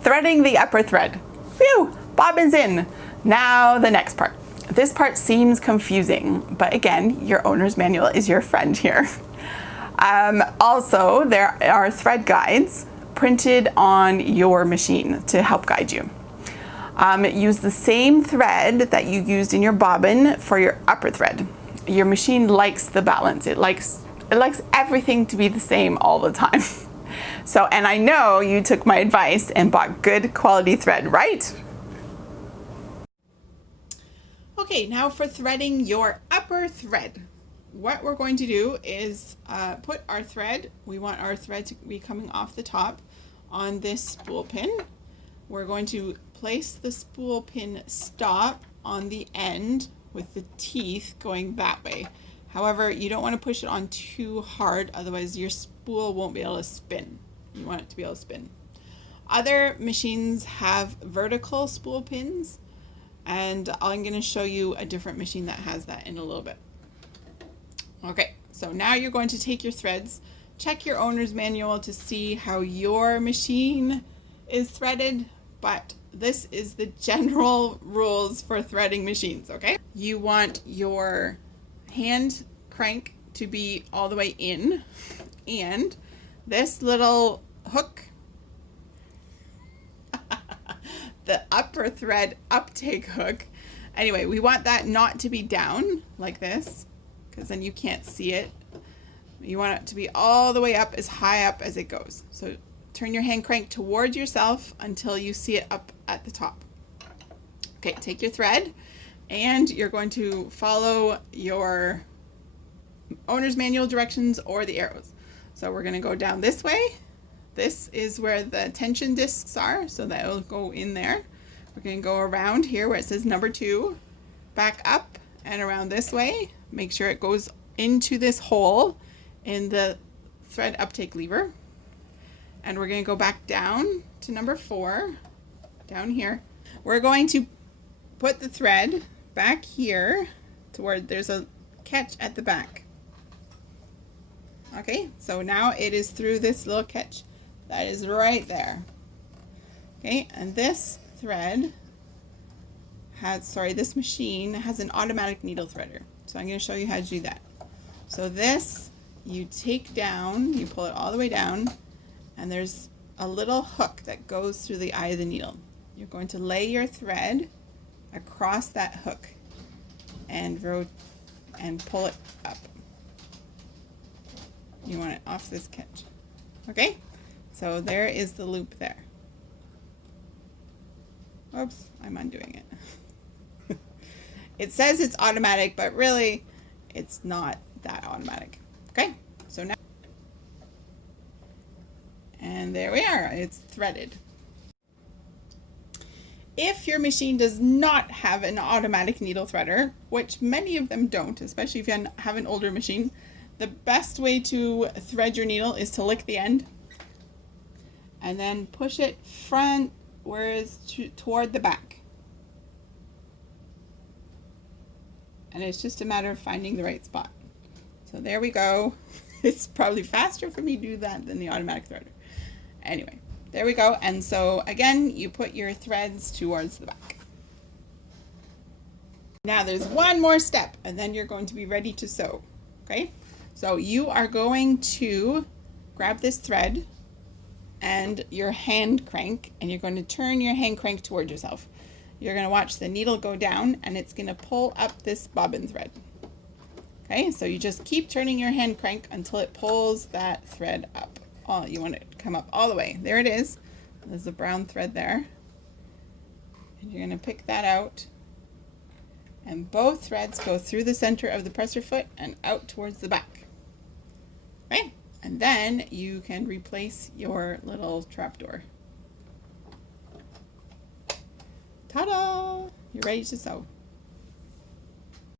Threading the upper thread. Phew, bobbin's in. Now the next part. This part seems confusing, but again, your owner's manual is your friend here. Also, there are thread guides printed on your machine to help guide you. Use the same thread that you used in your bobbin for your upper thread. Your machine likes the balance. It likes everything to be the same all the time. So, and I know you took my advice and bought good quality thread, right? Okay, now for threading your upper thread. What we're going to do is put our thread, we want our thread to be coming off the top on this spool pin. We're going to place the spool pin stop on the end with the teeth going that way. However, you don't want to push it on too hard, otherwise your spool won't be able to spin. You want it to be able to spin. Other machines have vertical spool pins, and I'm going to show you a different machine that has that in a little bit. Okay, so now you're going to take your threads, check your owner's manual to see how your machine is threaded, but this is the general rules for threading machines, okay? You want your hand crank to be all the way in, and this little hook, the upper thread uptake hook, anyway, we want that not to be down like this, because then you can't see it. You want it to be all the way up, as high up as it goes. So turn your hand crank towards yourself until you see it up at the top. Okay, take your thread and you're going to follow your owner's manual directions or the arrows. So we're going to go down this way. This is where the tension discs are, so that will go in there. We're going to go around here where it says number 2, back up and around this way. Make sure it goes into this hole in the thread uptake lever. And we're going to go back down to number 4, down here. We're going to put the thread back here to where there's a catch at the back. Okay, so now it is through this little catch that is right there. Okay, and this thread has, this machine has an automatic needle threader. So I'm going to show you how to do that. So this, you take down, you pull it all the way down, and there's a little hook that goes through the eye of the needle. You're going to lay your thread across that hook and pull it up. You want it off this catch. Okay, so there is the loop there. Oops, I'm undoing it. It says it's automatic, but really it's not that automatic. Okay, so now, and there we are, it's threaded. If your machine does not have an automatic needle threader, which many of them don't, especially if you have an older machine, the best way to thread your needle is to lick the end and then push it front, whereas toward the back. And it's just a matter of finding the right spot. So there we go. It's probably faster for me to do that than the automatic threader. Anyway, there we go. And so again, you put your threads towards the back. Now there's one more step and then you're going to be ready to sew. Okay, so you are going to grab this thread and your hand crank, and you're going to turn your hand crank toward yourself. You're going to watch the needle go down and it's going to pull up this bobbin thread. Okay, so you just keep turning your hand crank until it pulls that thread up. Oh, you want it to come up all the way. There it is. There's a brown thread there. And you're going to pick that out. And both threads go through the center of the presser foot and out towards the back. Okay, and then you can replace your little trapdoor. Ta-da! You're ready to sew.